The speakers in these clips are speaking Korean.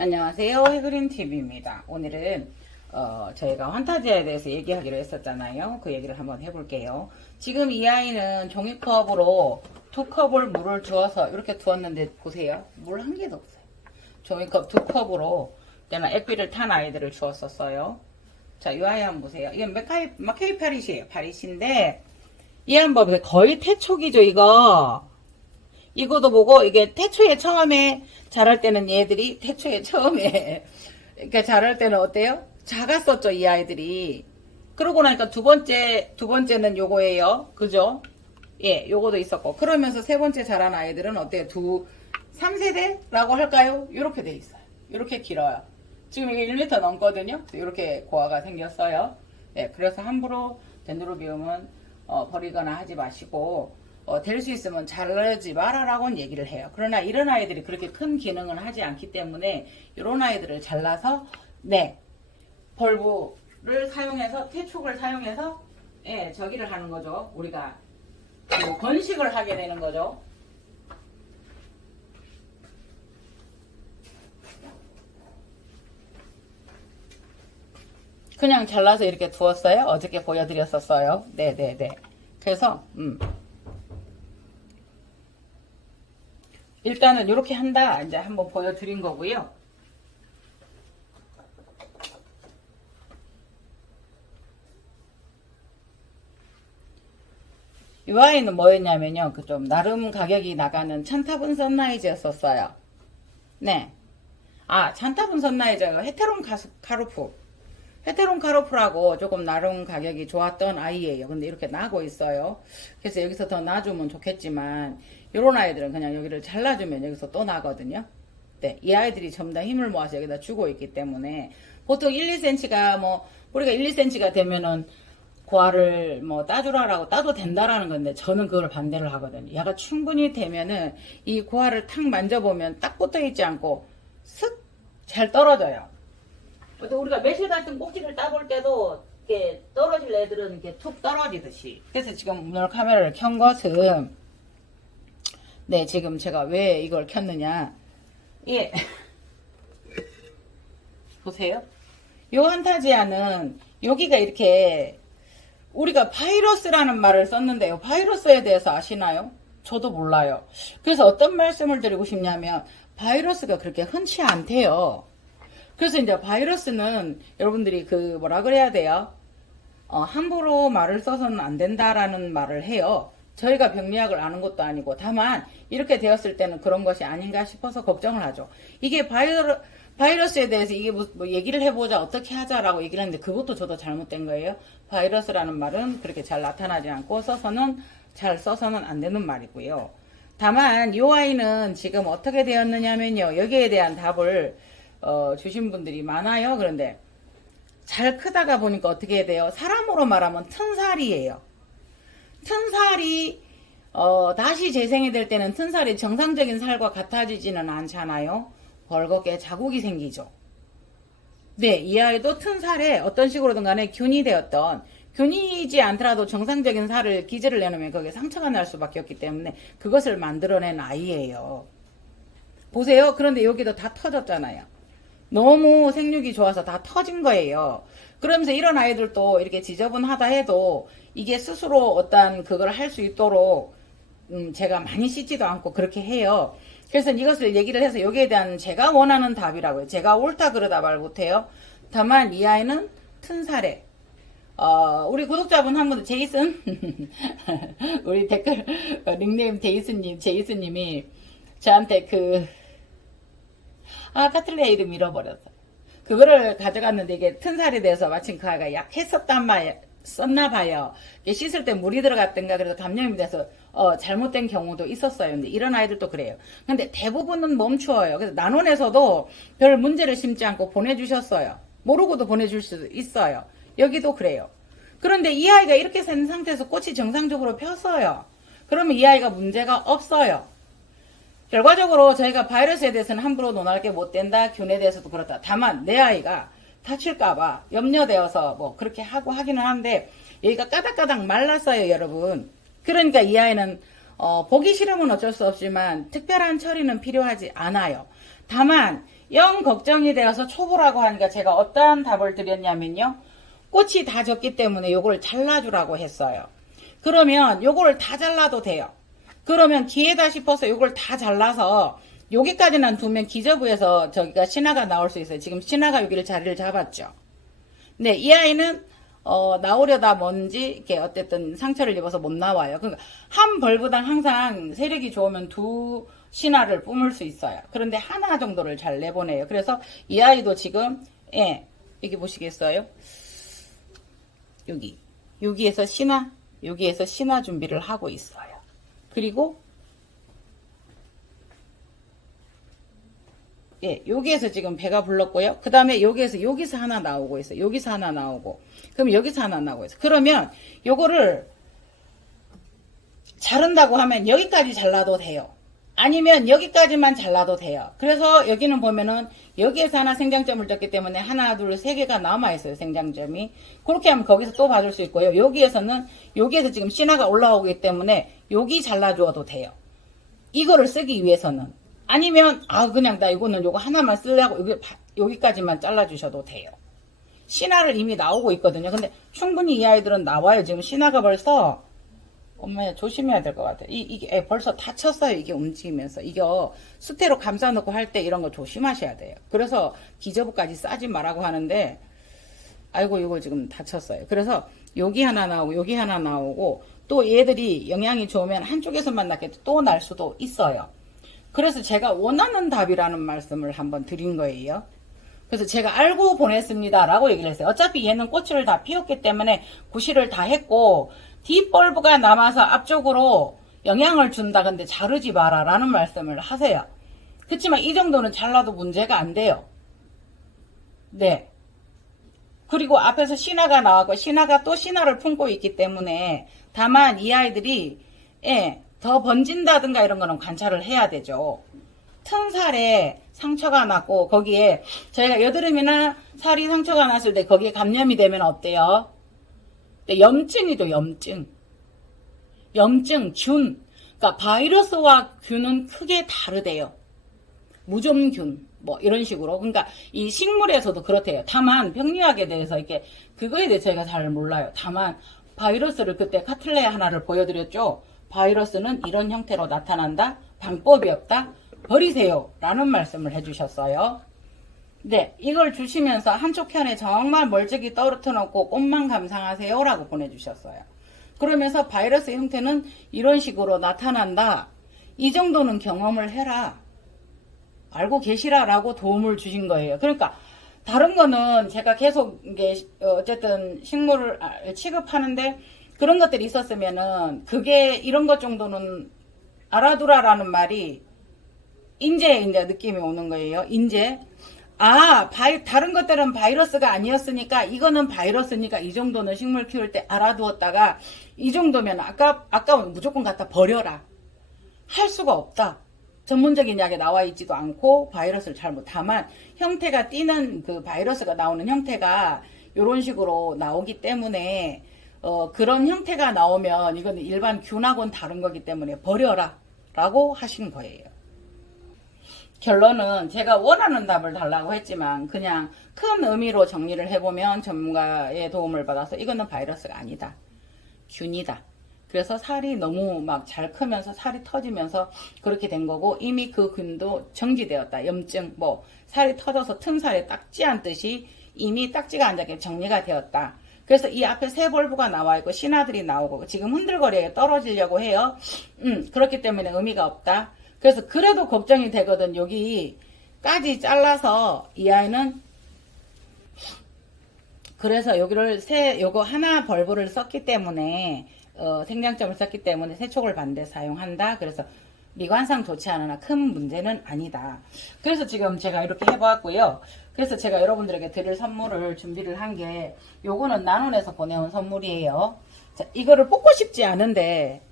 안녕하세요. 해그린TV입니다. 오늘은 저희가 환타지아에 대해서 얘기하기로 했었잖아요. 그 얘기를 한번 해볼게요. 지금 이 아이는 종이컵으로 2컵을 물을 주어서 이렇게 두었는데 보세요. 물 한 개도 없어요. 종이컵 2컵으로 그다음에 액비를 탄 아이들을 주었었어요. 자, 이 아이 한번 보세요. 이건 마케이 파리시에요. 파리시인데 이 한번 보세요. 거의 태초기죠, 이거. 이거도 보고 이게 태초에 처음에 자랄 때는 얘들이 태초에 처음에 그러니까 자랄 때는 어때요? 작았었죠, 이 아이들이. 그러고 나니까 두 번째는 요거예요. 그죠? 예, 요거도 있었고. 그러면서 세 번째 자란 아이들은 어때요? 3세대라고 할까요? 요렇게 돼 있어요. 요렇게 길어요. 지금 이게 1m 넘거든요. 요렇게 고아가 생겼어요. 예, 그래서 함부로 덴드로비움은 버리거나 하지 마시고 될 수 있으면 자르지 말아라고는 얘기를 해요. 그러나 이런 아이들이 그렇게 큰 기능을 하지 않기 때문에 이런 아이들을 잘라서 벌브를 사용해서 태촉을 사용해서 저기를 하는 거죠. 우리가 번식을 하게 되는 거죠. 그냥 잘라서 이렇게 두었어요. 어저께 보여드렸었어요. 네네네. 그래서 일단은 이렇게 한다. 이제 한번 보여드린 거고요. 이 아이는 뭐였냐면요. 그 좀 나름 가격이 나가는 찬타분 선라이즈였었어요. 네. 아, 찬타분 선라이즈가 헤테론 카루프라고 조금 나름 가격이 좋았던 아이예요. 근데 이렇게 나고 있어요. 그래서 여기서 더 놔주면 좋겠지만 요런 아이들은 그냥 여기를 잘라주면 여기서 또 나거든요. 네, 이 아이들이 전부 다 힘을 모아서 여기다 주고 있기 때문에 보통 1, 2cm가 우리가 1, 2cm가 되면은 고아를 따주라라고 따도 된다라는 건데 저는 그걸 반대를 하거든요. 얘가 충분히 되면은 이 고아를 탁 만져보면 딱 붙어 있지 않고 슥 잘 떨어져요. 또 우리가 매실 같은 꼭지를 따볼 때도 이렇게 떨어질 애들은 이렇게 툭 떨어지듯이. 그래서 지금 오늘 카메라를 켠 것은 지금 제가 왜 이걸 켰느냐. 예. 보세요. 요 한타지아는 여기가 이렇게 우리가 바이러스라는 말을 썼는데요. 바이러스에 대해서 아시나요? 저도 몰라요. 그래서 어떤 말씀을 드리고 싶냐면 바이러스가 그렇게 흔치 않대요. 그래서 이제 바이러스는 여러분들이 뭐라 그래야 돼요? 함부로 말을 써서는 안 된다라는 말을 해요. 저희가 병리학을 아는 것도 아니고 다만 이렇게 되었을 때는 그런 것이 아닌가 싶어서 걱정을 하죠. 이게 바이러스에 대해서 이게 뭐 얘기를 해보자 어떻게 하자라고 얘기를 했는데 그것도 저도 잘못된 거예요. 바이러스라는 말은 그렇게 잘 나타나지 않고 잘 써서는 안 되는 말이고요. 다만 이 아이는 지금 어떻게 되었느냐면요. 여기에 대한 답을 주신 분들이 많아요. 그런데 잘 크다가 보니까 어떻게 돼요? 사람으로 말하면 튼살이에요. 튼살이 다시 재생이 될 때는 튼살이 정상적인 살과 같아지지는 않잖아요. 벌겋게 자국이 생기죠. 네, 이 아이도 튼살에 어떤 식으로든 간에 균이지 않더라도 정상적인 살을 기저를 내놓으면 거기에 상처가 날 수밖에 없기 때문에 그것을 만들어낸 아이예요. 보세요. 그런데 여기도 다 터졌잖아요. 너무 생육이 좋아서 다 터진 거예요. 그러면서 이런 아이들도 이렇게 지저분하다 해도 이게 스스로 어떤 그걸 할 수 있도록 제가 많이 씻지도 않고 그렇게 해요. 그래서 이것을 얘기를 해서 여기에 대한 제가 원하는 답이라고요. 제가 옳다 그러다 말 못해요. 다만 이 아이는 튼살에 우리 구독자분 한 분도 제이슨 우리 댓글 닉네임 제이슨님이 저한테 카틀레 이름 잃어버렸어. 그거를 가져갔는데 이게 튼살이 돼서 마침 그 아이가 썼나봐요. 씻을 때 물이 들어갔던가 그래서 감염이 돼서 잘못된 경우도 있었어요. 근데 이런 아이들도 그래요. 근데 대부분은 멈추어요. 그래서 난원에서도 별 문제를 심지 않고 보내주셨어요. 모르고도 보내줄 수도 있어요. 여기도 그래요. 그런데 이 아이가 이렇게 된 상태에서 꽃이 정상적으로 폈어요. 그러면 이 아이가 문제가 없어요. 결과적으로 저희가 바이러스에 대해서는 함부로 논할 게 못 된다. 균에 대해서도 그렇다. 다만 내 아이가 다칠까봐 염려되어서 그렇게 하기는 하는데 여기가 까닥까닥 말랐어요, 여러분. 그러니까 이 아이는 보기 싫으면 어쩔 수 없지만 특별한 처리는 필요하지 않아요. 다만 영 걱정이 되어서 초보라고 하니까 제가 어떠한 답을 드렸냐면요. 꽃이 다 졌기 때문에 요걸 잘라주라고 했어요. 그러면 요거를 다 잘라도 돼요. 그러면 기회다 싶어서 요걸 다 잘라서 여기까지는 두면 기저부에서 저기가 신화가 나올 수 있어요. 지금 신화가 여기를 자리를 잡았죠. 네, 이 아이는 나오려다 뭔지 이렇게 어쨌든 상처를 입어서 못 나와요. 그러니까 한 벌브당 항상 세력이 좋으면 두 신화를 뿜을 수 있어요. 그런데 하나 정도를 잘 내보내요. 그래서 이 아이도 지금 여기 보시겠어요? 여기에서 신화 준비를 하고 있어요. 그리고 여기에서 지금 배가 불렀고요. 그 다음에 여기서 하나 나오고 있어요. 여기서 하나 나오고, 그럼 여기서 하나 나오고 있어요. 그러면 요거를 자른다고 하면 여기까지 잘라도 돼요. 아니면 여기까지만 잘라도 돼요. 그래서 여기는 보면은 여기에서 하나 생장점을 줬기 때문에 하나, 둘, 세 개가 남아있어요. 생장점이. 그렇게 하면 거기서 또 봐줄 수 있고요. 여기에서 지금 신화가 올라오기 때문에 여기 잘라주어도 돼요. 이거를 쓰기 위해서는. 아니면 그냥 나 이거는 요거 하나만 쓰려고 여기까지만 잘라주셔도 돼요. 신화를 이미 나오고 있거든요. 근데 충분히 이 아이들은 나와요. 지금 신화가 벌써 엄마야 조심해야 될 것 같아. 이게 벌써 다쳤어요. 이게 움직이면서. 이거 수태로 감싸놓고 할 때 이런 거 조심하셔야 돼요. 그래서 기저부까지 싸지 말라고 하는데 아이고 이거 지금 다쳤어요. 그래서 여기 하나 나오고 여기 하나 나오고 또 얘들이 영양이 좋으면 한쪽에서만 낳게 또 날 수도 있어요. 그래서 제가 원하는 답이라는 말씀을 한번 드린 거예요. 그래서 제가 알고 보냈습니다 라고 얘기를 했어요. 어차피 얘는 꽃을 다 피웠기 때문에 구실을 다 했고 뒷벌브가 남아서 앞쪽으로 영향을 준다. 근데 자르지 마라 라는 말씀을 하세요. 그렇지만 이 정도는 잘라도 문제가 안 돼요. 네. 그리고 앞에서 신화가 나왔고 신화가 또 신화를 품고 있기 때문에 다만 이 아이들이 더 번진다든가 이런 거는 관찰을 해야 되죠. 튼 살에 상처가 났고 거기에 저희가 여드름이나 살이 상처가 났을 때 거기에 감염이 되면 어때요? 염증이죠. 염증, 균. 그러니까 바이러스와 균은 크게 다르대요. 무좀균 뭐 이런 식으로. 그러니까 이 식물에서도 그렇대요. 다만 병리학에 대해서 이렇게 그거에 대해 저희가 잘 몰라요. 다만 바이러스를 그때 카틀레아 하나를 보여드렸죠. 바이러스는 이런 형태로 나타난다. 방법이 없다. 버리세요. 라는 말씀을 해주셨어요. 네, 이걸 주시면서 한쪽 편에 정말 멀찍이 떨어뜨려 놓고 꽃만 감상하세요. 라고 보내주셨어요. 그러면서 바이러스 형태는 이런 식으로 나타난다. 이 정도는 경험을 해라. 알고 계시라. 라고 도움을 주신 거예요. 그러니까 다른 거는 제가 계속 이게 어쨌든 식물을 취급하는데 그런 것들이 있었으면은 그게 이런 것 정도는 알아두라라는 말이 이제 느낌이 오는 거예요. 다른 것들은 바이러스가 아니었으니까 이거는 바이러스니까 이 정도는 식물 키울 때 알아두었다가 이 정도면 아까우면 무조건 갖다 버려라. 할 수가 없다. 전문적인 약에 나와 있지도 않고 바이러스를 다만 형태가 띄는 그 바이러스가 나오는 형태가 이런 식으로 나오기 때문에 그런 형태가 나오면 이건 일반 균하고는 다른 거기 때문에 버려라 라고 하신 거예요. 결론은 제가 원하는 답을 달라고 했지만 그냥 큰 의미로 정리를 해보면 전문가의 도움을 받아서 이거는 바이러스가 아니다. 균이다. 그래서 살이 너무 막 잘 크면서 살이 터지면서 그렇게 된 거고 이미 그 균도 정지되었다. 염증 살이 터져서 틈살에 딱지 않듯이 이미 딱지가 안 잡게 정리가 되었다. 그래서 이 앞에 새 볼브가 나와 있고 신화들이 나오고 지금 흔들거리에 떨어지려고 해요. 그렇기 때문에 의미가 없다. 그래서 그래도 걱정이 되거든. 여기까지 잘라서 이 아이는 그래서 여기를 요거 하나 벌브를 썼기 때문에 생장점을 썼기 때문에 세촉을 반대 사용한다. 그래서 미관상 좋지 않으나 큰 문제는 아니다. 그래서 지금 제가 이렇게 해보았고요. 그래서 제가 여러분들에게 드릴 선물을 준비를 한 게 요거는 나눔에서 보내온 선물이에요. 자, 이거를 뽑고 싶지 않은데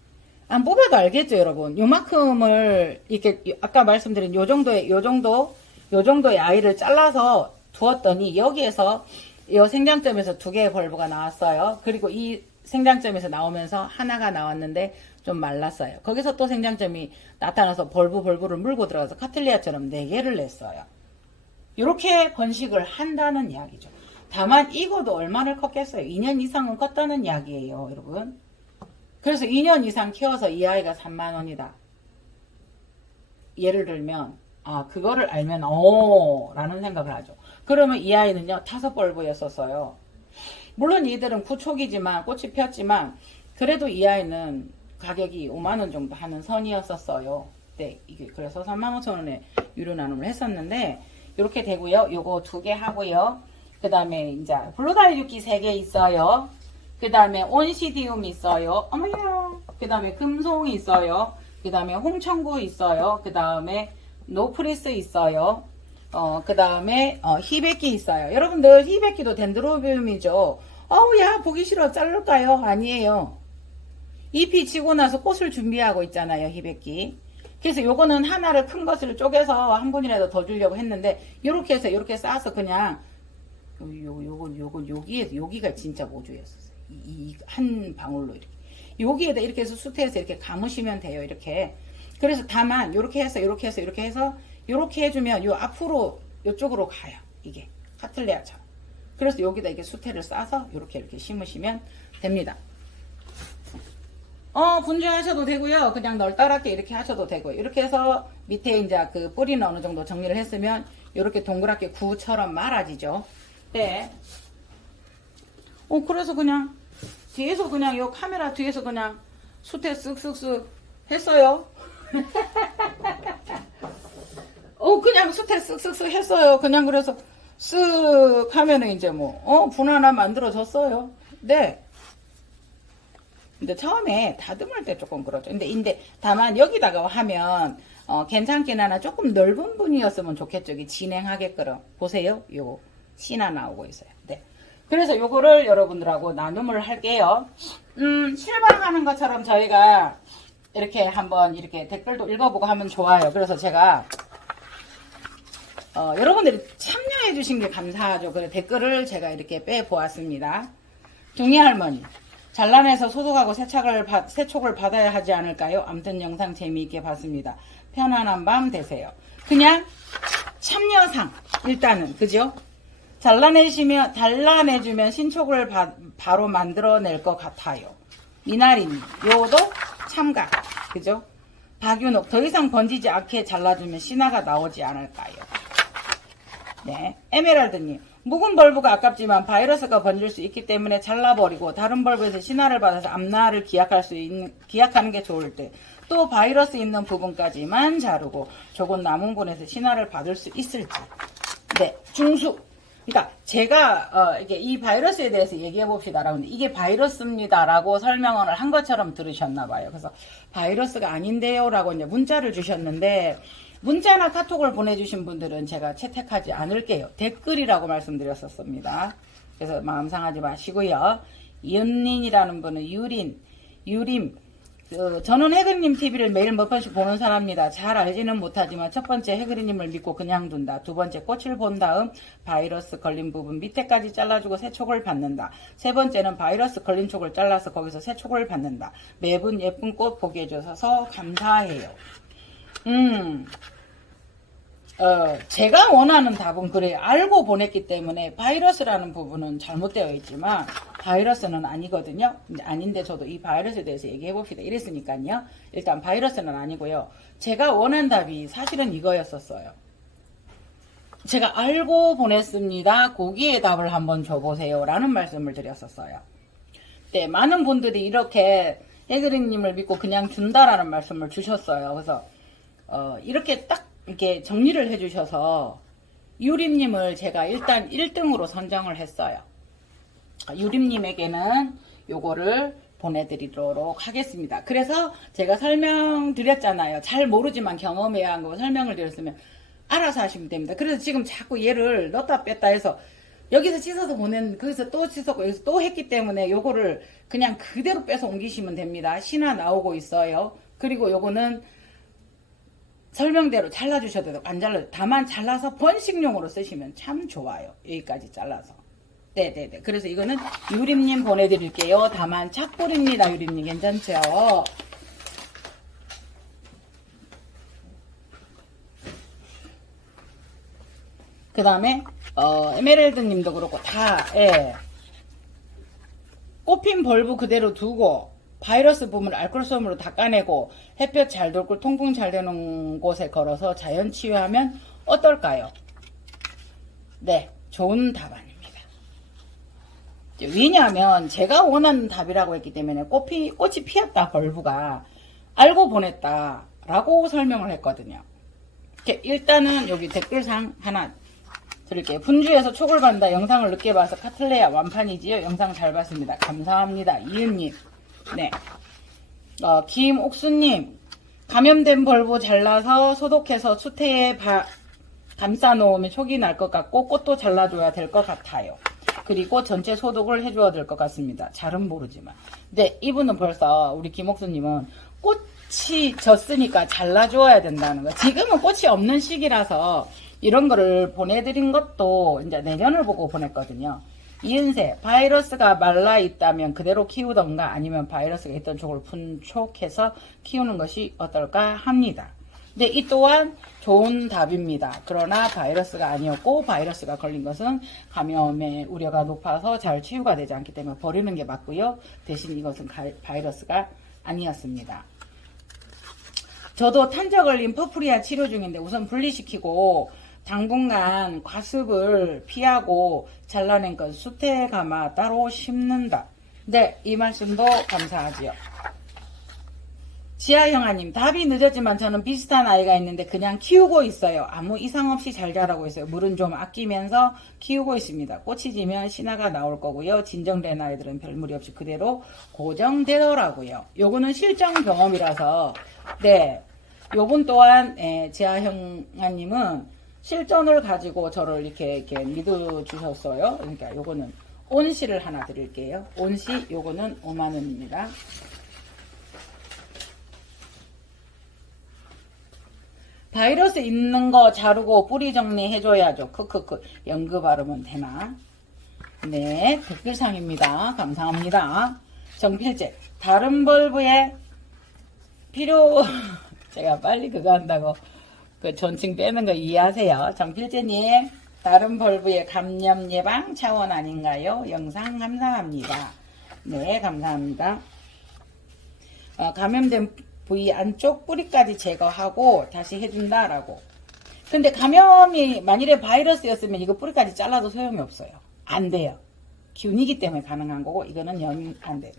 안 뽑아도 알겠죠, 여러분. 요만큼을 이렇게 아까 말씀드린 요 정도의 아이를 잘라서 두었더니 여기에서 이 생장점에서 2개의 벌브가 나왔어요. 그리고 이 생장점에서 나오면서 하나가 나왔는데 좀 말랐어요. 거기서 또 생장점이 나타나서 벌브를 물고 들어가서 카틀리아처럼 4개를 냈어요. 이렇게 번식을 한다는 이야기죠. 다만 이거도 얼마나 컸겠어요? 2년 이상은 컸다는 이야기예요, 여러분. 그래서 2년 이상 키워서 이 아이가 3만 원이다. 예를 들면 그거를 알면 라는 생각을 하죠. 그러면 이 아이는요 5벌브였었어요. 물론 이들은 구촉이지만 꽃이 폈지만 그래도 이 아이는 가격이 5만원 정도 하는 선이었었어요. 네, 이게 그래서 35,000원에 유료 나눔을 했었는데 이렇게 되고요. 요거 2개 하고요. 그 다음에 이제 블루달육기 3개 있어요. 그 다음에 온시디움 있어요. 어머야. 그 다음에 금송이 있어요. 그 다음에 홍천구 있어요. 그 다음에 노프리스 있어요. 그 다음에 히베키 있어요. 여러분들 히베키도 덴드로비움이죠. 야 보기 싫어 자를까요? 아니에요. 잎이 지고 나서 꽃을 준비하고 있잖아요. 히베키. 그래서 요거는 하나를 큰 것을 쪼개서 한 분이라도 더 주려고 했는데 요렇게 해서 요렇게 싸서 그냥 요건 여기가 진짜 모주였었어요. 이 한 방울로 여기에다 이렇게 해서 수태에서 이렇게 감으시면 돼요. 이렇게. 그래서 다만 요렇게 해서 요렇게 해주면 요 앞으로 요쪽으로 가요. 이게 카틀레아처럼. 그래서 여기다 이게 수태를 싸서 이렇게 심으시면 됩니다. 분주하셔도 되고요. 그냥 널따랗게 이렇게 하셔도 되고요. 이렇게 해서 밑에 이제 그 뿌리는 어느 정도 정리를 했으면 이렇게 동그랗게 구처럼 말아지죠. 네. 그래서 그냥 뒤에서 그냥 요 카메라 뒤에서 그냥 수태 쓱쓱쓱 했어요. 그냥 수태 쓱쓱쓱 했어요. 그냥 그래서 쓱 하면은 이제 분 하나 만들어졌어요. 네. 근데 처음에 다듬을 때 조금 그렇죠. 근데 다만 여기다가 하면 괜찮긴 하나 조금 넓은 분이었으면 좋겠죠. 이게 진행하게끔. 보세요. 요 씨나 나오고 있어요. 네. 그래서 요거를 여러분들하고 나눔을 할게요. 실방하는 것처럼 저희가 이렇게 한번 이렇게 댓글도 읽어보고 하면 좋아요. 그래서 제가 여러분들이 참여해 주신 게 감사하죠. 그래서 댓글을 제가 이렇게 빼보았습니다. 둥이 할머니 잘라내서 소독하고 세촉을 받아야 하지 않을까요? 암튼 영상 재미있게 봤습니다. 편안한 밤 되세요. 그냥 참여상 일단은 그죠? 잘라내주면 신촉을 바로 만들어낼 것 같아요. 미나리님 요도 참가 그죠? 박윤옥 더 이상 번지지 않게 잘라주면 신화가 나오지 않을까요? 네, 에메랄드님 묵은 벌브가 아깝지만 바이러스가 번질 수 있기 때문에 잘라버리고 다른 벌브에서 신화를 받아서 앞날을 기약하는 게 좋을 때 또 바이러스 있는 부분까지만 자르고 조금 남은 분에서 신화를 받을 수 있을지. 네, 중수. 그러니까 제가 이게 이 바이러스에 대해서 얘기해 봅시다라고 하는데 이게 바이러스입니다라고 설명을 한 것처럼 들으셨나 봐요. 그래서 바이러스가 아닌데요라고 이제 문자를 주셨는데 문자나 카톡을 보내주신 분들은 제가 채택하지 않을게요. 댓글이라고 말씀드렸었습니다. 그래서 마음 상하지 마시고요. 이은린이라는 분은 유림. 저는 해그리님 TV를 매일 몇 번씩 보는 사람입니다. 잘 알지는 못하지만 첫 번째 해그리님을 믿고 그냥 둔다. 두 번째 꽃을 본 다음 바이러스 걸린 부분 밑에까지 잘라주고 세촉을 받는다. 세 번째는 바이러스 걸린 촉을 잘라서 거기서 세촉을 받는다. 매분 예쁜 꽃 보게 해주셔서 감사해요. 제가 원하는 답은 그래요. 알고 보냈기 때문에 바이러스라는 부분은 잘못되어 있지만 바이러스는 아니거든요. 아닌데 저도 이 바이러스에 대해서 얘기해 봅시다. 이랬으니까요. 일단 바이러스는 아니고요. 제가 원한 답이 사실은 이거였었어요. 제가 알고 보냈습니다. 거기에 답을 한번 줘보세요. 라는 말씀을 드렸었어요. 네, 많은 분들이 이렇게 해그리님을 믿고 그냥 준다라는 말씀을 주셨어요. 그래서 이렇게 딱 이렇게 정리를 해주셔서 유림님을 제가 일단 1등으로 선정을 했어요. 유림님에게는 요거를 보내드리도록 하겠습니다. 그래서 제가 설명드렸잖아요. 잘 모르지만 경험해야 한 거 설명을 드렸으면 알아서 하시면 됩니다. 그래서 지금 자꾸 얘를 넣었다 뺐다 해서 여기서 씻어서 보낸 거기서 또 씻었고 여기서 또 했기 때문에 요거를 그냥 그대로 빼서 옮기시면 됩니다. 신화 나오고 있어요. 그리고 요거는 설명대로 잘라주셔도 되고 안 잘라도 다만 잘라서 번식용으로 쓰시면 참 좋아요. 여기까지 잘라서. 네네네. 그래서 이거는 유림님 보내드릴게요. 다만 착불입니다. 유림님 괜찮죠? 그 다음에 에메랄드 님도 그렇고 다 꽃핀 벌브 그대로 두고 바이러스 부분을 알콜솜으로 닦아내고 햇볕 잘 돌고 통풍 잘 되는 곳에 걸어서 자연 치유하면 어떨까요? 네, 좋은 답안입니다. 왜냐하면 제가 원하는 답이라고 했기 때문에 꽃이 피었다 벌브가 알고 보냈다 라고 설명을 했거든요. 일단은 여기 댓글상 하나 드릴게요. 분주해서 촉을 받는다. 영상을 늦게 봐서 카틀레아 완판이지요. 영상 잘 봤습니다. 감사합니다. 이은님. 네. 김옥수님. 감염된 벌브 잘라서 소독해서 수태에 감싸 놓으면 촉이 날 것 같고 꽃도 잘라줘야 될 것 같아요. 그리고 전체 소독을 해줘야 될 것 같습니다. 잘은 모르지만. 네, 이분은 벌써 우리 김옥수님은 꽃이 졌으니까 잘라줘야 된다는 거. 지금은 꽃이 없는 시기라서 이런 거를 보내드린 것도 이제 내년을 보고 보냈거든요. 이은세, 바이러스가 말라 있다면 그대로 키우던가 아니면 바이러스가 있던 촉을 분촉해서 키우는 것이 어떨까 합니다. 네, 이 또한 좋은 답입니다. 그러나 바이러스가 아니었고 바이러스가 걸린 것은 감염의 우려가 높아서 잘 치유가 되지 않기 때문에 버리는 게 맞고요. 대신 이것은 바이러스가 아니었습니다. 저도 탄저 걸린 퍼프리아 치료 중인데 우선 분리시키고 당분간 과습을 피하고 잘라낸 건 수태에 감아 따로 심는다. 네, 이 말씀도 감사하지요. 지하영아님, 답이 늦었지만 저는 비슷한 아이가 있는데 그냥 키우고 있어요. 아무 이상 없이 잘 자라고 있어요. 물은 좀 아끼면서 키우고 있습니다. 꽃이 지면 신화가 나올 거고요. 진정된 아이들은 별 무리 없이 그대로 고정되더라고요. 요거는 실전 경험이라서 네, 요분 또한 지하영아님은 실전을 가지고 저를 이렇게 믿어주셨어요. 그러니까 요거는 온시를 하나 드릴게요. 온시 요거는 5만원입니다. 바이러스 있는 거 자르고 뿌리 정리해줘야죠. 크크크. 연그 바르면 되나? 네, 댓글상입니다. 감사합니다. 정필재. 다른 벌브에 제가 빨리 그거 한다고 그 존칭 빼는 거 이해하세요. 정필재님. 다른 벌브의 감염 예방 차원 아닌가요? 영상 감사합니다. 네, 감사합니다. 감염된 부위 안쪽 뿌리까지 제거하고 다시 해준다라고. 근데 감염이 만일에 바이러스였으면 이거 뿌리까지 잘라도 소용이 없어요. 안 돼요. 균이기 때문에 가능한 거고 이거는 안 돼요.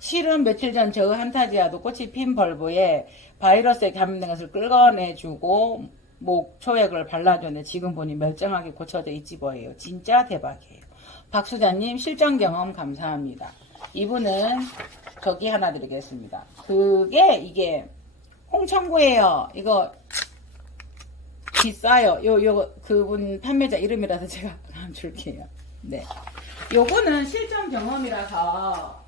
실은 며칠 전 저 한타지아도 꽃이 핀 벌브에 바이러스에 감염된 것을 끌어내주고 목초액을 발라줬는데 지금 보니 멀쩡하게 고쳐져 있지 뭐예요. 진짜 대박이에요. 박수자님 실전 경험 감사합니다. 이분은 저기 하나 드리겠습니다. 이게 홍천구예요. 이거 비싸요. 그분 판매자 이름이라서 제가 안 줄게요. 네. 요거는 실전 경험이라서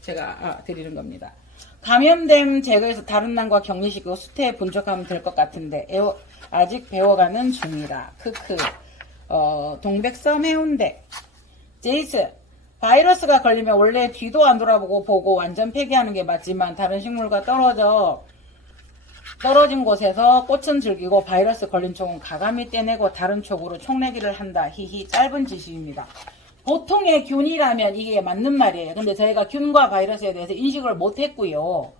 제가 드리는 겁니다. 감염됨 제거해서 다른 난과 격리시키고 수태에 분촉하면 될 것 같은데 아직 배워가는 중이라. 크크. 동백섬 해운대. 제이스. 바이러스가 걸리면 원래 뒤도 안 돌아보고 보고 완전 폐기하는 게 맞지만 다른 식물과 떨어진 곳에서 꽃은 즐기고 바이러스 걸린 촉은 가감히 떼내고 다른 촉으로 촉내기를 한다. 히히. 짧은 지식입니다. 보통의 균이라면 이게 맞는 말이에요. 근데 저희가 균과 바이러스에 대해서 인식을 못했고요.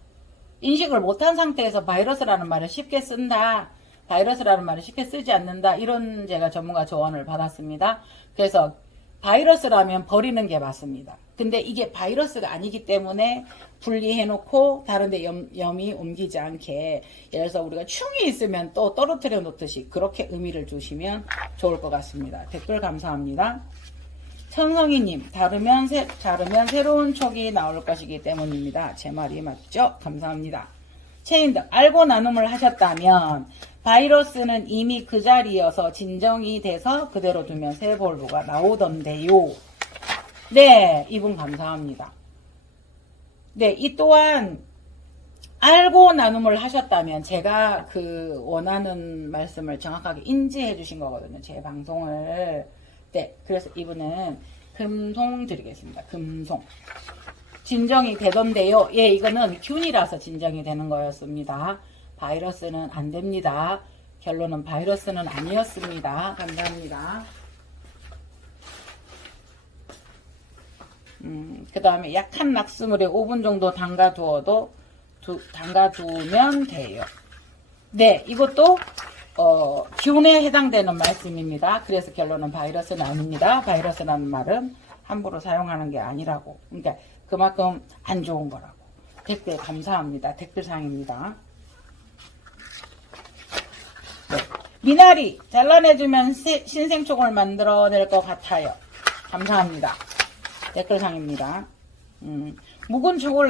인식을 못한 상태에서 바이러스라는 말을 쉽게 쓴다. 바이러스라는 말을 쉽게 쓰지 않는다. 이런 제가 전문가 조언을 받았습니다. 그래서 바이러스라면 버리는 게 맞습니다. 근데 이게 바이러스가 아니기 때문에 분리해놓고 다른데 염이 옮기지 않게, 예를 들어서 우리가 충이 있으면 또 떨어뜨려 놓듯이 그렇게 의미를 주시면 좋을 것 같습니다. 댓글 감사합니다. 천성희님, 자르면 새로운 촉이 나올 것이기 때문입니다. 제 말이 맞죠? 감사합니다. 체인드, 알고 나눔을 하셨다면 바이러스는 이미 그 자리여서 진정이 돼서 그대로 두면 새 벌브가 나오던데요. 네, 이분 감사합니다. 네, 이 또한 알고 나눔을 하셨다면 제가 그 원하는 말씀을 정확하게 인지해 주신 거거든요. 제 방송을. 네, 그래서 이분은 금송 드리겠습니다. 금송. 진정이 되던데요. 예, 이거는 균이라서 진정이 되는 거였습니다. 바이러스는 안 됩니다. 결론은 바이러스는 아니었습니다. 감사합니다. 그 다음에 약한 낙수물에 5분 정도 담가두면 돼요. 네, 이것도 기운에 해당되는 말씀입니다. 그래서 결론은 바이러스는 아닙니다. 바이러스라는 말은 함부로 사용하는 게 아니라고. 그러니까 그만큼 안 좋은 거라고. 댓글 감사합니다. 댓글상입니다. 네. 미나리 잘라내주면 신생촉을 만들어낼 것 같아요. 감사합니다. 댓글상입니다. 묵은 촉을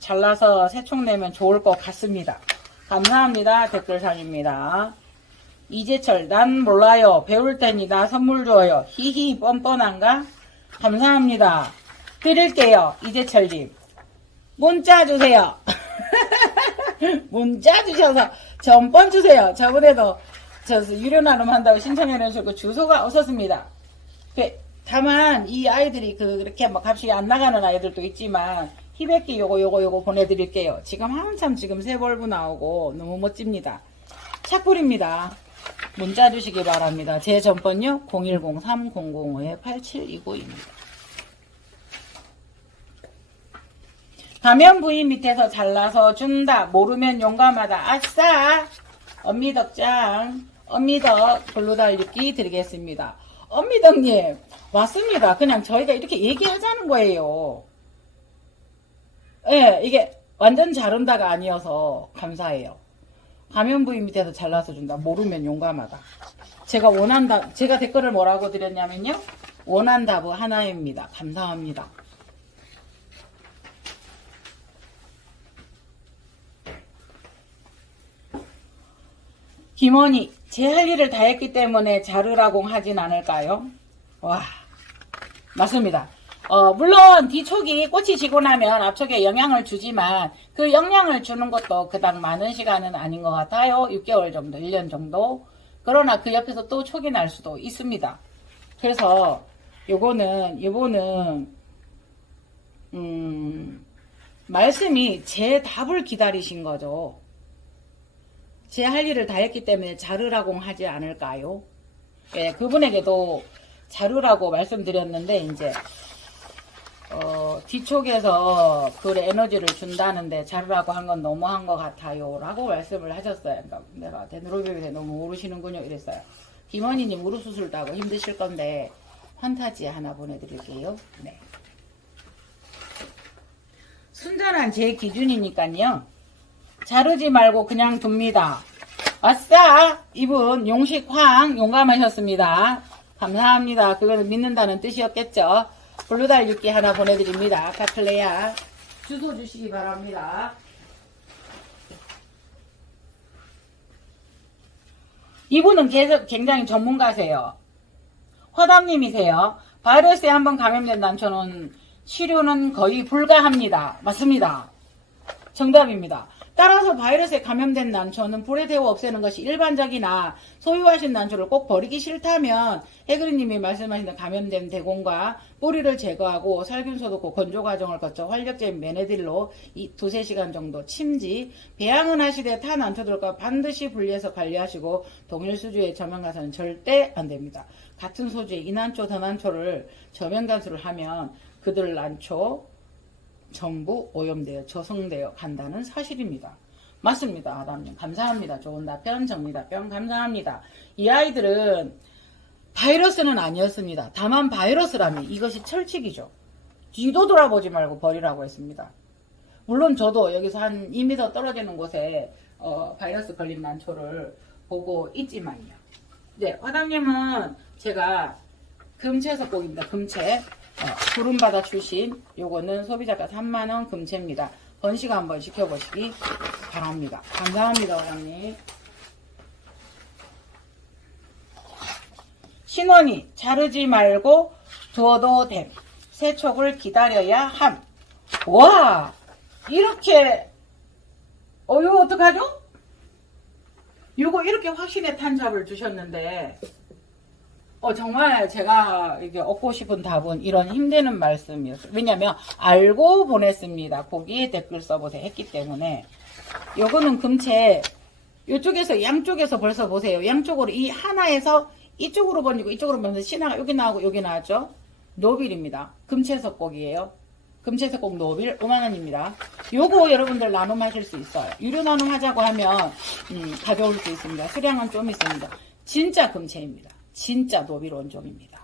잘라서 새촉 내면 좋을 것 같습니다. 감사합니다. 댓글상입니다. 이재철 난 몰라요. 배울 테니 나 선물 줘요. 히히 뻔뻔한가? 감사합니다. 드릴게요. 이재철님 문자 주세요. 문자 주셔서 전번 주세요. 저번에도 유료 나눔 한다고 신청해 주시고 주소가 없었습니다. 다만 이 아이들이 그렇게 뭐 값이 안 나가는 아이들도 있지만 히백기 요거 보내드릴게요. 지금 한참 지금 새벌브 나오고 너무 멋집니다. 착불입니다. 문자 주시기 바랍니다. 제 전번요 010-3005-8729입니다. 가면 부위 밑에서 잘라서 준다. 모르면 용감하다. 아싸! 엄미덕장 엄미덕 블루달육기 드리겠습니다. 엄미덕님 맞습니다. 그냥 저희가 이렇게 얘기하자는 거예요. 예, 이게 완전 자른다가 아니어서 감사해요. 가면 부위 밑에서 잘라서 준다. 모르면 용감하다. 제가 댓글을 뭐라고 드렸냐면요. 원한 답은 하나입니다. 감사합니다. 김원희, 제 할 일을 다 했기 때문에 자르라고 하진 않을까요? 와, 맞습니다. 물론 뒤촉이 꽃이 지고 나면 앞촉에 영향을 주지만 그 영향을 주는 것도 그닥 많은 시간은 아닌 것 같아요. 6개월 정도, 1년 정도. 그러나 그 옆에서 또 촉이 날 수도 있습니다. 그래서 요거는 말씀이 제 답을 기다리신 거죠. 제 할 일을 다 했기 때문에 자르라고 하지 않을까요? 예, 그분에게도 자르라고 말씀드렸는데 이제 뒤쪽에서 그 에너지를 준다는데 자르라고 한 건 너무한 것 같아요 라고 말씀을 하셨어요. 그러니까 내가 데누로비에 대해 너무 모르시는군요 이랬어요. 김원희님 무릎 수술도 하고 힘드실 건데 판타지 하나 보내드릴게요. 네. 순전한 제 기준이니까요. 자르지 말고 그냥 둡니다. 아싸! 이분 용식황 용감하셨습니다. 감사합니다. 그거는 믿는다는 뜻이었겠죠. 블루달 육기 하나 보내드립니다. 카클레야 주소 주시기 바랍니다. 이분은 계속 굉장히 전문가세요. 화담님이세요. 바이러스에 한번 감염된 난초는 치료는 거의 불가합니다. 맞습니다. 정답입니다. 따라서 바이러스에 감염된 난초는 불에 데워 없애는 것이 일반적이나 소유하신 난초를 꼭 버리기 싫다면 해그리님이 말씀하신 감염된 대공과 뿌리를 제거하고 살균 소독 후 건조 과정을 거쳐 활력제인 메네딜로 2-3시간 정도 침지, 배양은 하시되 타 난초들과 반드시 분리해서 관리하시고 동일 수주의 저면 가서는 절대 안됩니다. 같은 소주의 이 난초 저 난초를 저면 간수를 하면 그들 난초 전부 오염되어 조성되어 간다는 사실입니다. 맞습니다. 아담님 감사합니다. 좋은 답변 정리답변 감사합니다. 이 아이들은 바이러스는 아니었습니다. 다만 바이러스라면 이것이 철칙이죠. 뒤도 돌아보지 말고 버리라고 했습니다. 물론 저도 여기서 한 2m 떨어지는 곳에 바이러스 걸린 난초를 보고 있지만요. 네, 화담님은 제가 금채 석곡입니다. 금채 구름바다 출신. 요거는 소비자가 3만원 금채입니다. 번식 한번 시켜보시기 바랍니다. 감사합니다. 화장님. 신원이 자르지 말고 두어도 됨. 세촉을 기다려야 함. 와, 이렇게 이거 어떡하죠? 요거 이렇게 확신의 탄잡을 주셨는데 정말 제가 이게 얻고 싶은 답은 이런 힘드는 말씀이었어요. 왜냐면 알고 보냈습니다. 거기에 댓글 써보세요 했기 때문에 요거는 금채 이쪽에서 양쪽에서 벌써 보세요. 양쪽으로 이 하나에서 이쪽으로 번지고 이쪽으로 번지고 신화가 여기 나오고 여기 나왔죠. 노빌입니다. 금채석곡이에요. 금채석곡 노빌 5만원입니다. 요거 여러분들 나눔하실 수 있어요. 유료 나눔하자고 하면 가져올 수 있습니다. 수량은 좀 있습니다. 진짜 금채입니다. 진짜 노빌 원종입니다.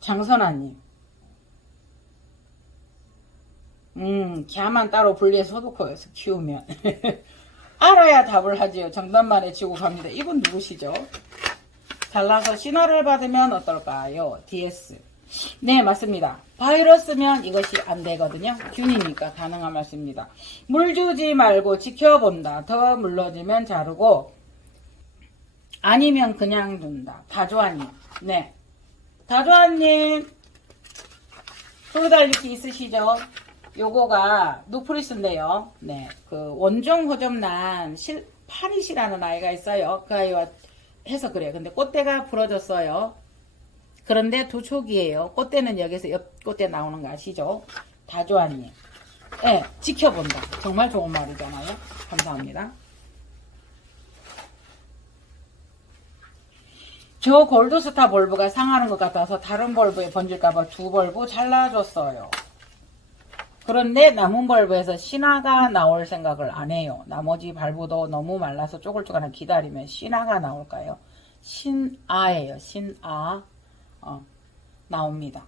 장선아님. 걔만 따로 분리해서 소독해서 키우면. 알아야 답을 하지요. 정답만 해치고 갑니다. 이분 누구시죠? 잘라서 신호를 받으면 어떨까요? DS. 네, 맞습니다. 바이러스면 이것이 안 되거든요. 균이니까 가능한 말씀입니다. 물 주지 말고 지켜본다. 더 물러지면 자르고 아니면 그냥 둔다. 다조아님. 네. 다조아님, 돌달리기 있으시죠? 요거가 누프리스인데요. 네, 그 원종 호접난 파릿이라는 아이가 있어요. 그 아이와 해서 그래요. 근데 꽃대가 부러졌어요. 그런데 두 촉이에요. 꽃대는 여기서 옆 꽃대 나오는 거 아시죠? 다조아님. 네, 지켜본다. 정말 좋은 말이잖아요. 감사합니다. 저 골드스타 벌브가 상하는 것 같아서 다른 벌브에 번질까봐 두 벌브 잘라줬어요. 그런데 남은 벌브에서 신화가 나올 생각을 안 해요. 나머지 발부도 너무 말라서 쪼글쪼글 기다리면 신화가 나올까요? 신아예요. 신아. 나옵니다.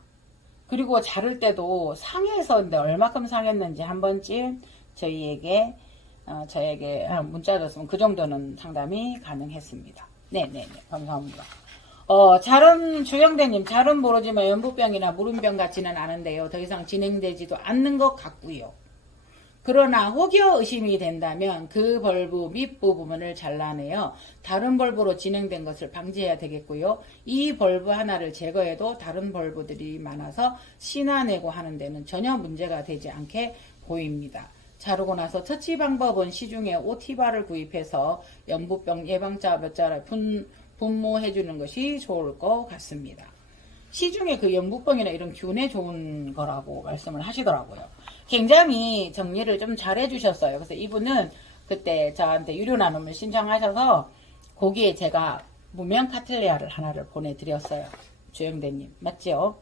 그리고 자를 때도 상해서 근데 얼마큼 상했는지 한 번쯤 저에게 문자 줬으면 그 정도는 상담이 가능했습니다. 네네네. 감사합니다. 잘은 주영대님, 잘은 모르지만 연부병이나 무름병 같지는 않은데요. 더 이상 진행되지도 않는 것 같고요. 그러나 혹여 의심이 된다면 그 벌브 밑부분을 잘라내어 다른 벌브로 진행된 것을 방지해야 되겠고요. 이 벌브 하나를 제거해도 다른 벌브들이 많아서 신화내고 하는 데는 전혀 문제가 되지 않게 보입니다. 자르고 나서 터치 방법은 시중에 오티바를 구입해서 연부병 예방자 몇 자를 분모해주는 것이 좋을 것 같습니다. 시중에 그 연부병이나 이런 균에 좋은 거라고 말씀을 하시더라고요. 굉장히 정리를 좀 잘 해주셨어요. 그래서 이분은 그때 저한테 유료 나눔을 신청하셔서 거기에 제가 무명 카틀레아를 하나를 보내드렸어요. 주영대님 맞죠?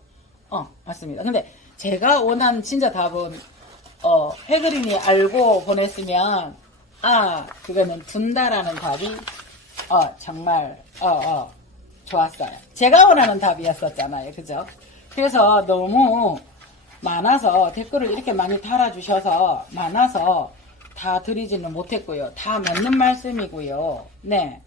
맞습니다. 근데 제가 원한 진짜 답은 해그린이 알고 보냈으면 그거는 둔다라는 답이 정말 좋았어요. 제가 원하는 답이었었잖아요. 그죠? 그래서 너무 많아서 댓글을 이렇게 많이 달아주셔서 많아서 다 드리지는 못했고요. 다 맞는 말씀이고요. 네.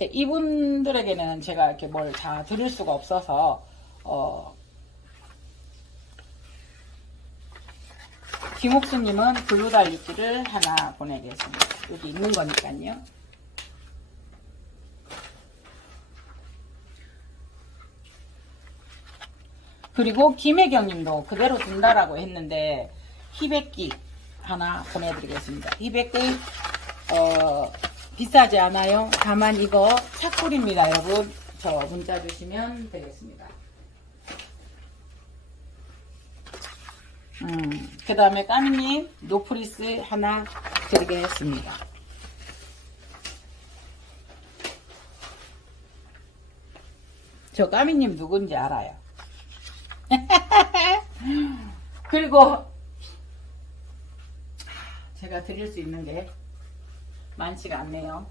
이분들에게는 제가 이렇게 뭘 다 드릴 수가 없어서 김옥수님은 블루 달리기를 하나 보내겠습니다. 여기 있는 거니까요. 그리고 김혜경님도 그대로 둔다라고 했는데 희백기 하나 보내드리겠습니다. 희백기 비싸지 않아요. 다만 이거 착불입니다. 여러분 저 문자 주시면 되겠습니다. 그 다음에 까미님 노프리스 하나 드리겠습니다. 저 까미님 누군지 알아요. 그리고 제가 드릴 수 있는 게 많지가 않네요.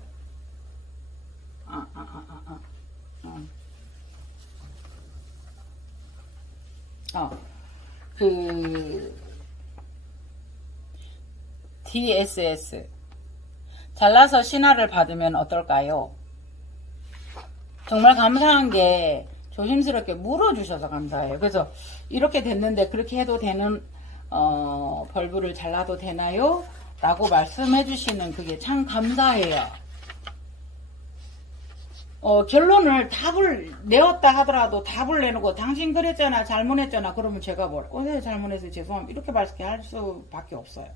DSS 잘라서 신화를 받으면 어떨까요? 정말 감사한 게 조심스럽게 물어주셔서 감사해요. 그래서 이렇게 됐는데 그렇게 해도 되는 벌브를 잘라도 되나요? 라고 말씀해 주시는 그게 참 감사해요. 결론을 답을 내었다 하더라도 답을 내놓고 당신 그랬잖아 잘못했잖아 그러면 제가 네 잘못해서 죄송합니다 이렇게 말할 수밖에 없어요.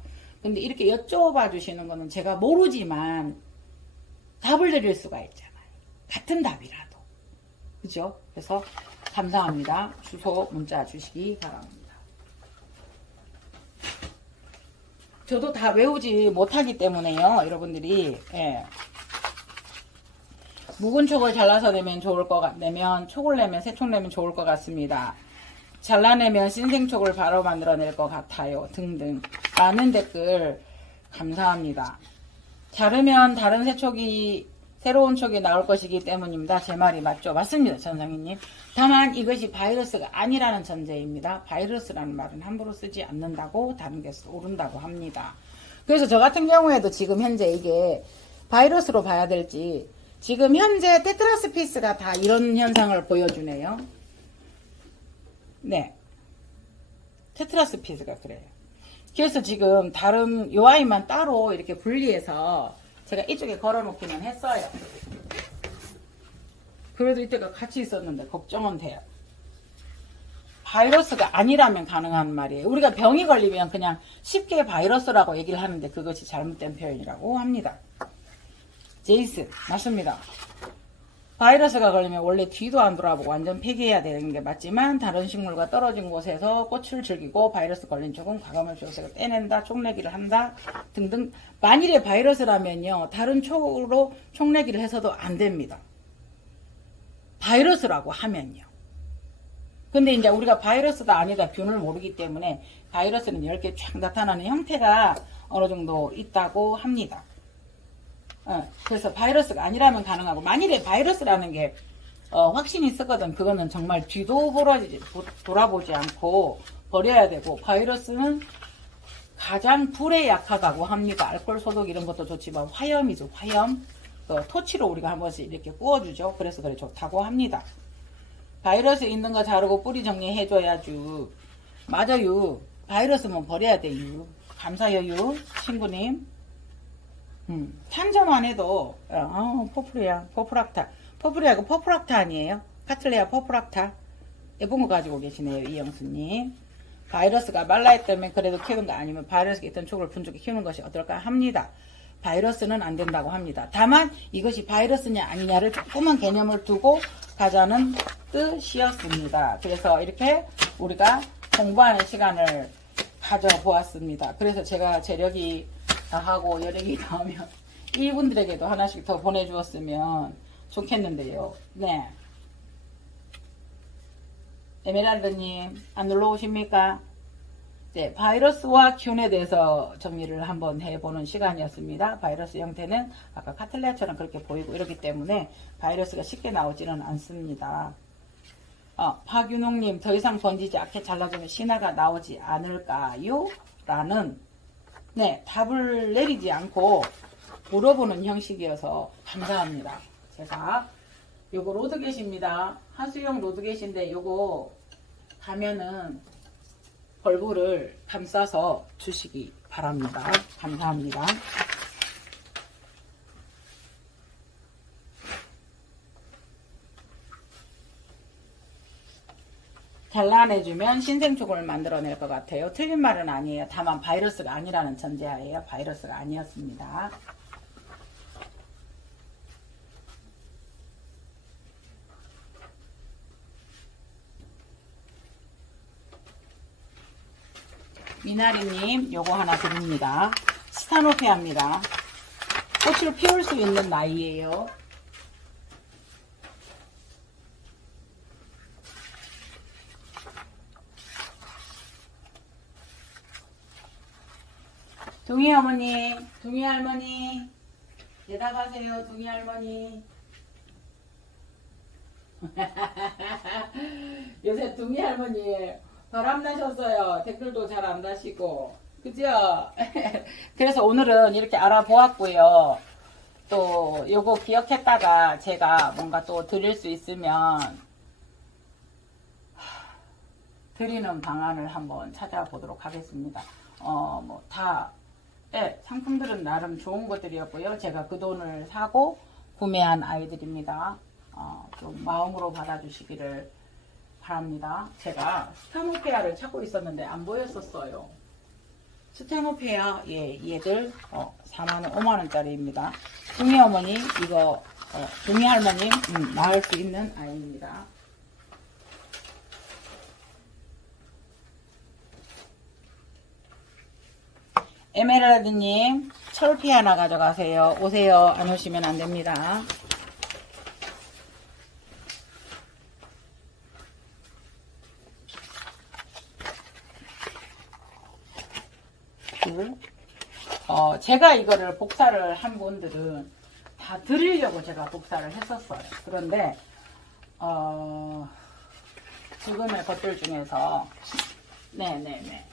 근데 이렇게 여쭤봐 주시는 거는 제가 모르지만 답을 드릴 수가 있잖아요. 같은 답이라도. 그죠? 그래서 감사합니다. 주소 문자 주시기 바랍니다. 저도 다 외우지 못하기 때문에요. 여러분들이 묵은 촉을 잘라서 내면 좋을 것 내면 촉을 내면 새촉 내면 좋을 것 같습니다. 잘라내면 신생촉을 바로 만들어낼 것 같아요. 등등 많은 댓글 감사합니다. 자르면 다른 새촉이 새로운 촉이 나올 것이기 때문입니다. 제 말이 맞죠? 맞습니다. 전상희님. 다만 이것이 바이러스가 아니라는 전제입니다. 바이러스라는 말은 함부로 쓰지 않는다고 다른 게 오른다고 합니다. 그래서 저 같은 경우에도 지금 현재 이게 바이러스로 봐야 될지 지금 현재 테트라스피스가 다 이런 현상을 보여주네요. 네. 테트라스피스가 그래요. 그래서 지금 다른 요 아이만 따로 이렇게 분리해서 제가 이쪽에 걸어놓기는 했어요. 그래도 이때가 같이 있었는데 걱정은 돼요. 바이러스가 아니라면 가능한 말이에요. 우리가 병이 걸리면 그냥 쉽게 바이러스라고 얘기를 하는데 그것이 잘못된 표현이라고 합니다. 제이슨 맞습니다. 바이러스가 걸리면 원래 뒤도 안 돌아보고 완전 폐기해야 되는 게 맞지만 다른 식물과 떨어진 곳에서 꽃을 즐기고 바이러스 걸린 쪽은 과감한 조색을 떼낸다, 촉내기를 한다 등등. 만일에 바이러스라면요 다른 촉으로 촉내기를 해서도 안 됩니다. 바이러스라고 하면요. 근데 이제 우리가 바이러스다 아니다 균을 모르기 때문에 바이러스는 이렇게 쫙 나타나는 형태가 어느 정도 있다고 합니다. 그래서 바이러스가 아니라면 가능하고 만일에 바이러스라는 게 확신이 있었거든. 그거는 정말 뒤도 돌아보지 않고 버려야 되고 바이러스는 가장 불에 약하다고 합니다. 알코올 소독 이런 것도 좋지만 화염이죠. 화염. 토치로 우리가 한 번씩 이렇게 구워주죠. 그래서 그래 좋다고 합니다. 바이러스 있는 거 자르고 뿌리 정리해줘야죠. 맞아요. 바이러스면 버려야 돼요. 감사해요 친구님. 탄저만 해도 포프락타 포프리아고 포프락타 아니에요? 카틀레아 포프락타 예쁜 거 가지고 계시네요. 이영수님. 바이러스가 말라있다면 그래도 키우는 거 아니면 바이러스가 있던 촉을 분주하게 키우는 것이 어떨까 합니다. 바이러스는 안 된다고 합니다. 다만 이것이 바이러스냐 아니냐를 조그만 개념을 두고 가자는 뜻이었습니다. 그래서 이렇게 우리가 공부하는 시간을 가져보았습니다. 그래서 제가 재력이 다하고 여력이 다하면 이분들에게도 하나씩 더 보내주었으면 좋겠는데요. 네. 에메랄드님 안 놀러 오십니까? 네, 바이러스와 균에 대해서 정리를 한번 해보는 시간이었습니다. 바이러스 형태는 아까 카틀레아처럼 그렇게 보이고 이렇기 때문에 바이러스가 쉽게 나오지는 않습니다. 박윤홍님 더 이상 번지지 않게 잘라주면 신화가 나오지 않을까요? 라는 네, 답을 내리지 않고 물어보는 형식이어서 감사합니다. 제가 요거 로드겟입니다. 하수용 로드겟인데 요거 가면은 벌브를 감싸서 주시기 바랍니다. 감사합니다. 잘라내주면 신생촉을 만들어낼 것 같아요. 틀린 말은 아니에요. 다만 바이러스가 아니라는 전제하에요. 바이러스가 아니었습니다. 미나리님 요거 하나 드립니다. 스타노페아입니다. 꽃을 피울 수 있는 나이에요. 둥이 어머니, 둥이 할머니, 대답하세요, 둥이 할머니. 요새 둥이 할머니 바람나셨어요. 댓글도 잘 안 다시고. 그죠? 그래서 오늘은 이렇게 알아보았고요. 또 요거 기억했다가 제가 뭔가 또 드릴 수 있으면 드리는 방안을 한번 찾아보도록 하겠습니다. 네, 상품들은 나름 좋은 것들이었고요. 제가 그 돈을 사고 구매한 아이들입니다. 좀 마음으로 받아주시기를 바랍니다. 제가 스타노페아를 찾고 있었는데 안 보였었어요. 스타노페아, 예, 얘들, 4만원, 5만원짜리입니다. 중이 어머니, 이거, 중이 할머님, 낳을 수 있는 아이입니다. 에메랄드님, 철피 하나 가져가세요. 오세요. 안 오시면 안 됩니다. 제가 이거를 복사를 한 분들은 다 드리려고 제가 복사를 했었어요. 그런데 지금의 것들 중에서 네네네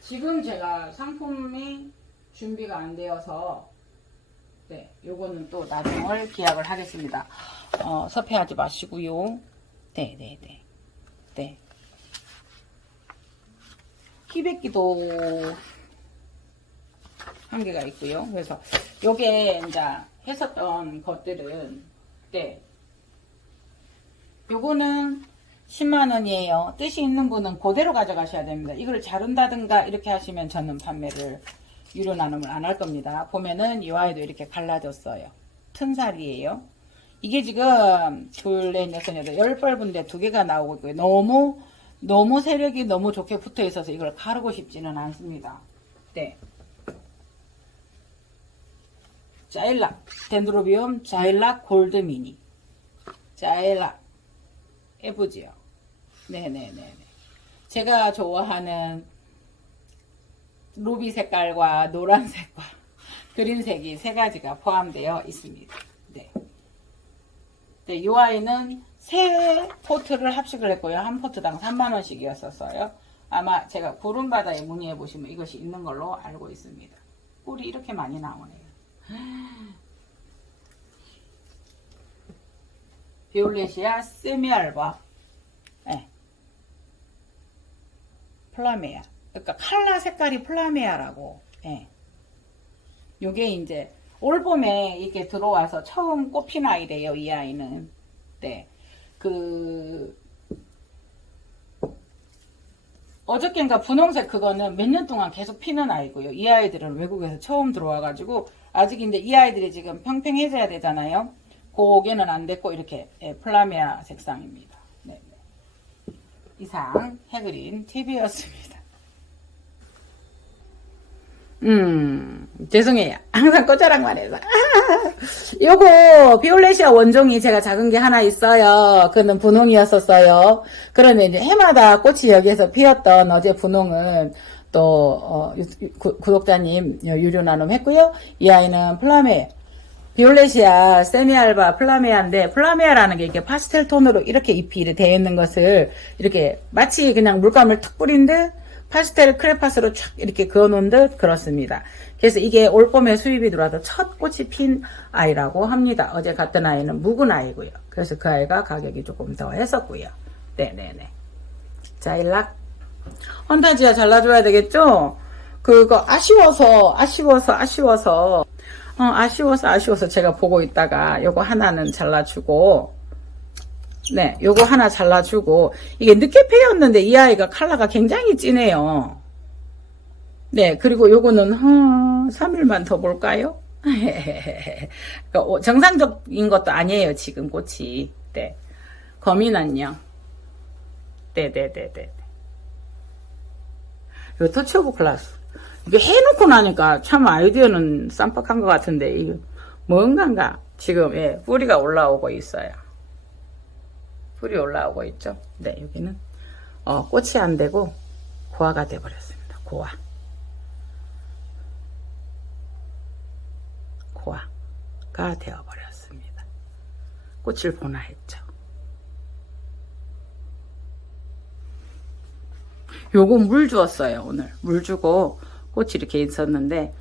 지금 제가 상품이 준비가 안 되어서 네 요거는 또 나중을 기약을 하겠습니다. 섭외하지 마시고요. 네네네 네. 키베끼도 한 개가 있고요. 그래서 요게 이제 했었던 것들은 네 요거는 10만원이에요. 뜻이 있는 분은 그대로 가져가셔야 됩니다. 이걸 자른다든가 이렇게 하시면 저는 판매를 유료 나눔을 안 할 겁니다. 보면은 이 아이도 이렇게 갈라졌어요. 튼살이에요. 이게 지금 둘, 넷, 여섯, 여덟, 10벌분데 2개가 나오고 있고요. 너무 세력이 너무 좋게 붙어 있어서 이걸 가르고 싶지는 않습니다. 네. 자일락, 덴드로비움 자일락 골드 미니. 자일락. 예쁘지요? 네네네네. 제가 좋아하는 루비 색깔과 노란색과 그린색이 3가지가 포함되어 있습니다. 네. 네, 이 아이는 세 포트를 합식을 했고요. 한 포트당 3만원씩이었었어요. 아마 제가 구름바다에 문의해 보시면 이것이 있는 걸로 알고 있습니다. 꿀이 이렇게 많이 나오네요. 비올레시아 세미알바 네. 플라메아. 그러니까 칼라 색깔이 플라메아라고. 네. 요게 이제 올봄에 이게 들어와서 처음 꽃핀 아이래요. 이 아이는. 네. 어저께인가 분홍색 그거는 몇 년 동안 계속 피는 아이고요. 이 아이들은 외국에서 처음 들어와가지고 아직 이제 이 아이들이 지금 평평해져야 되잖아요. 고개는 안 됐고 이렇게 플라메아 색상입니다. 네. 이상 해그린 TV였습니다. 죄송해요. 항상 꽃자랑만 해서. 요거 비올레시아 원종이 제가 작은 게 하나 있어요. 그는 분홍이었었어요. 그런데 이제 해마다 꽃이 여기에서 피었던 어제 분홍은 또 구독자님 유료 나눔했고요. 이 아이는 플라메 비올레시아 세미알바 플라메아인데 플라메아라는 게 이렇게 파스텔 톤으로 이렇게 잎이 되어 있는 것을 이렇게 마치 그냥 물감을 툭 뿌린 듯 파스텔 크레파스로 촥 이렇게 그어놓은 듯 그렇습니다. 그래서 이게 올봄에 수입이 들어와서 첫 꽃이 핀 아이라고 합니다. 어제 갔던 아이는 묵은 아이고요. 그래서 그 아이가 가격이 조금 더 했었고요. 네네네. 자일락 헌타지아 잘라줘야 되겠죠? 그거 아쉬워서 제가 보고 있다가 요거 하나는 잘라주고 네, 요거 하나 잘라주고 이게 늦게 패였는데 이 아이가 컬러가 굉장히 진해요. 네, 그리고 요거는 3일만 더 볼까요? 정상적인 것도 아니에요. 지금 꽃이. 네, 거민 안녕. 네네네네. 이거 터치 오브 클라스. 이게 해놓고 나니까 참 아이디어는 쌈박한 것 같은데 이게 뭔가인가 지금 뿌리가 올라오고 있어요. 뿌리 올라오고 있죠. 네, 여기는 꽃이 안 되고 고화가 돼 버렸습니다. 고화가 되어 버렸습니다. 꽃을 보나 했죠. 요거 물 주었어요. 오늘 물 주고 꽃이 이렇게 있었는데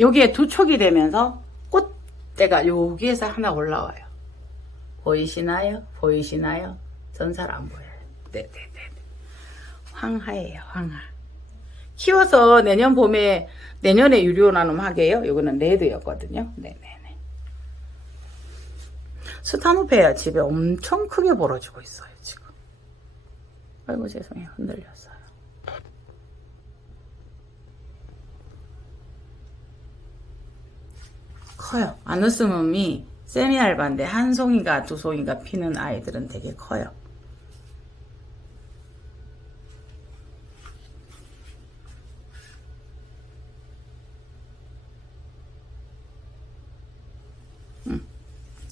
여기에 두 촉이 되면서 꽃대가 여기에서 하나 올라와요. 보이시나요? 전 잘 안 보여요. 네네네. 황하예요. 황하. 키워서 내년에 유료 나눔 하게요. 요거는 레드였거든요. 네네네. 스타노페아 집에 엄청 크게 벌어지고 있어요. 지금. 아이고 죄송해요. 흔들렸어요. 커요. 아누스멈이 세미알바인데 한 송이가 두 송이가 피는 아이들은 되게 커요.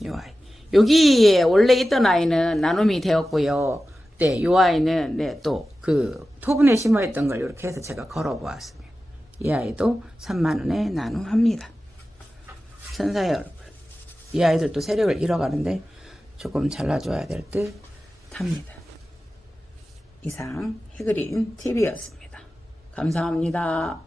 요 아이. 여기에 원래 있던 아이는 나눔이 되었고요. 네, 요 아이는 네, 또 그 토분에 심어 있던 걸 이렇게 해서 제가 걸어 보았습니다. 이 아이도 3만원에 나눔합니다. 천사의 얼굴. 이 아이들도 세력을 잃어가는데 조금 잘라줘야 될 듯 합니다. 이상 해그린 TV였습니다. 감사합니다.